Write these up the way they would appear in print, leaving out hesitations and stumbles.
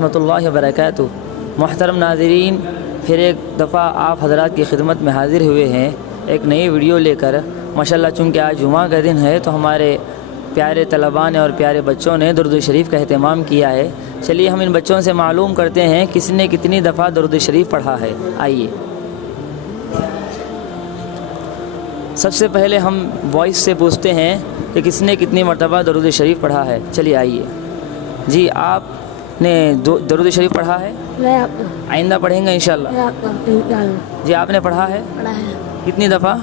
ورحمۃ اللہ وبرکاتہ۔ محترم ناظرین، پھر ایک دفعہ آپ حضرات کی خدمت میں حاضر ہوئے ہیں ایک نئی ویڈیو لے کر۔ ماشاءاللہ چونکہ آج جمعہ کا دن ہے تو ہمارے پیارے طلباء نے اور پیارے بچوں نے درود شریف کا اہتمام کیا ہے۔ چلیے ہم ان بچوں سے معلوم کرتے ہیں کس نے کتنی دفعہ درود شریف پڑھا ہے۔ آئیے سب سے پہلے ہم وائس سے پوچھتے ہیں کہ کس نے کتنی مرتبہ درود شریف پڑھا ہے۔ چلیے آئیے جی، آپ نے درود شریف پڑھا ہے؟ آئندہ پڑھیں گے انشاءاللہ؟ جی آپ نے پڑھا ہے؟ کتنی دفعہ؟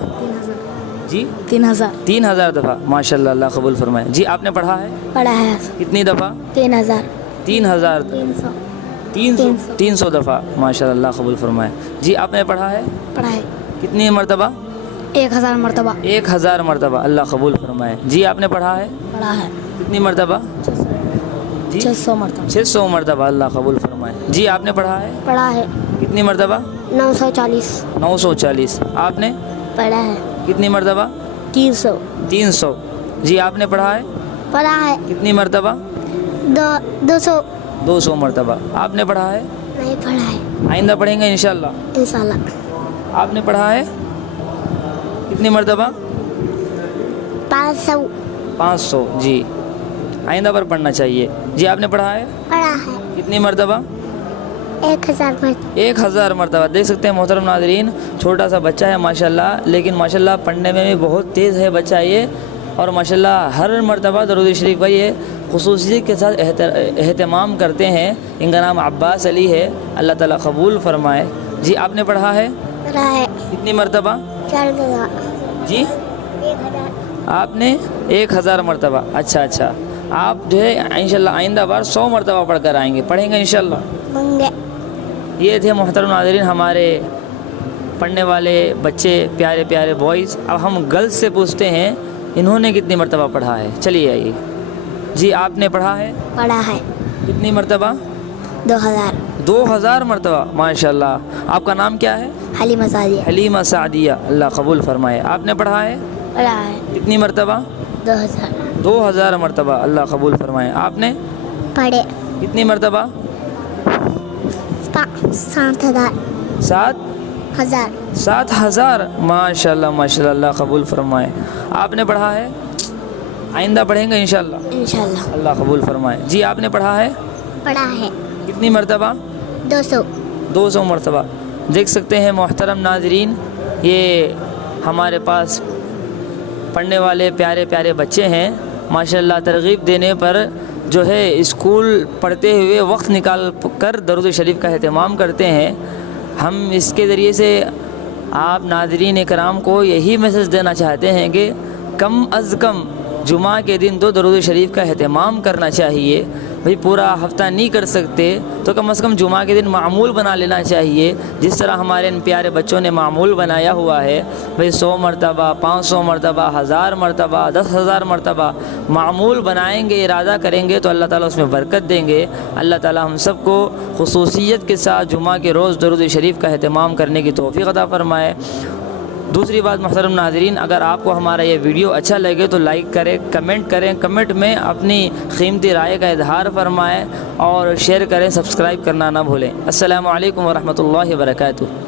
جی 3000 دفعہ، ماشاءاللہ، اللہ قبول فرمائے۔ جی آپ نے پڑھا ہے؟ پڑھا ہے۔ کتنی دفعہ؟ 3000 300 دفعہ، ماشاءاللہ، اللہ قبول فرمائے۔ جی آپ نے پڑھا ہے؟ پڑھا ہے۔ کتنی مرتبہ؟ 1000 مرتبہ 1000 مرتبہ، اللہ قبول فرمائے۔ جی آپ نے پڑھا ہے؟ پڑھا ہے۔ کتنی مرتبہ؟ جی 600 مرتبہ 600 مرتبہ، اللہ قبول فرمائے۔ جی آپ نے پڑھا ہے؟ پڑھا ہے۔ کتنی مرتبہ؟ 940 آپ نے پڑھا ہے۔ کتنی مرتبہ؟ 300 جی آپ نے پڑھا ہے؟ پڑھا ہے۔ کتنی مرتبہ؟ 200 مرتبہ۔ آپ نے پڑھا ہے؟ نہیں پڑھا ہے، آئندہ پڑھیں گے انشاءاللہ؟ انشاءاللہ۔ آپ نے پڑھا ہے؟ کتنی مرتبہ؟ 500 جی، آئندہ پر پڑھنا چاہیے۔ جی آپ نے پڑھا ہے؟ پڑھا ہے۔ کتنی مرتبہ؟ 1000 مرتبہ 1000 مرتبہ۔ دیکھ سکتے ہیں محترم ناظرین، چھوٹا سا بچہ ہے ماشاءاللہ، لیکن ماشاءاللہ پڑھنے میں بھی بہت تیز ہے بچہ یہ، اور ماشاءاللہ ہر مرتبہ درود شریف کا یہ خصوصیت کے ساتھ اہتمام کرتے ہیں۔ ان کا نام عباس علی ہے، اللہ تعالیٰ قبول فرمائے۔ جی آپ نے پڑھا ہے؟ پڑھا ہے۔ کتنی مرتبہ؟ 4000 جی آپ نے 1000 مرتبہ۔ اچھا، آپ جو ہے انشاءاللہ آئندہ بار 100 مرتبہ پڑھ کر آئیں گے، پڑھیں گے انشاءاللہ؟ منگے۔ یہ تھے محترم ناظرین ہمارے پڑھنے والے بچے، پیارے پیارے بوائز۔ اب ہم گرلز سے پوچھتے ہیں انہوں نے کتنی مرتبہ پڑھا ہے۔ چلیے آئیے جی، آپ نے پڑھا ہے؟ پڑھا ہے۔ کتنی مرتبہ؟ 2000 مرتبہ، ماشاءاللہ۔ آپ کا نام کیا ہے؟ حلیمہ سعدیہ۔ حلیمہ سعدیہ، اللہ قبول فرمائے۔ آپ نے پڑھا ہے؟ پڑھا ہے۔ کتنی مرتبہ؟ 2000 مرتبہ، اللہ قبول فرمائے۔ آپ نے پڑھے۔ کتنی مرتبہ؟ 7000 ماشاءاللہ، ماشاءاللہ، اللہ قبول فرمائے۔ آپ نے پڑھا ہے؟ آئندہ پڑھیں گے انشاءاللہ؟ انشاءاللہ۔ اللہ قبول فرمائے۔ جی آپ نے پڑھا ہے؟ پڑھا ہے۔ کتنی مرتبہ؟ 200 مرتبہ۔ دیکھ سکتے ہیں محترم ناظرین، یہ ہمارے پاس پڑھنے والے پیارے پیارے بچے ہیں ماشاءاللہ۔ ترغیب دینے پر جو ہے اسکول پڑھتے ہوئے وقت نکال کر درود شریف کا اہتمام کرتے ہیں۔ ہم اس کے ذریعے سے آپ ناظرین کرام کو یہی میسج دینا چاہتے ہیں کہ کم از کم جمعہ کے دن تو درود شریف کا اہتمام کرنا چاہیے۔ بھئی پورا ہفتہ نہیں کر سکتے تو کم از کم جمعہ کے دن معمول بنا لینا چاہیے، جس طرح ہمارے ان پیارے بچوں نے معمول بنایا ہوا ہے۔ بھئی 100 مرتبہ، 500 مرتبہ، 1000 مرتبہ، 10,000 مرتبہ معمول بنائیں گے، ارادہ کریں گے تو اللہ تعالیٰ اس میں برکت دیں گے۔ اللہ تعالیٰ ہم سب کو خصوصیت کے ساتھ جمعہ کے روز درود شریف کا اہتمام کرنے کی توفیق عطا فرمائے۔ دوسری بات محترم ناظرین، اگر آپ کو ہمارا یہ ویڈیو اچھا لگے تو لائک کریں، کمنٹ کریں، کمنٹ میں اپنی قیمتی رائے کا اظہار فرمائیں اور شیئر کریں، سبسکرائب کرنا نہ بھولیں۔ السلام علیکم ورحمۃ اللہ وبرکاتہ۔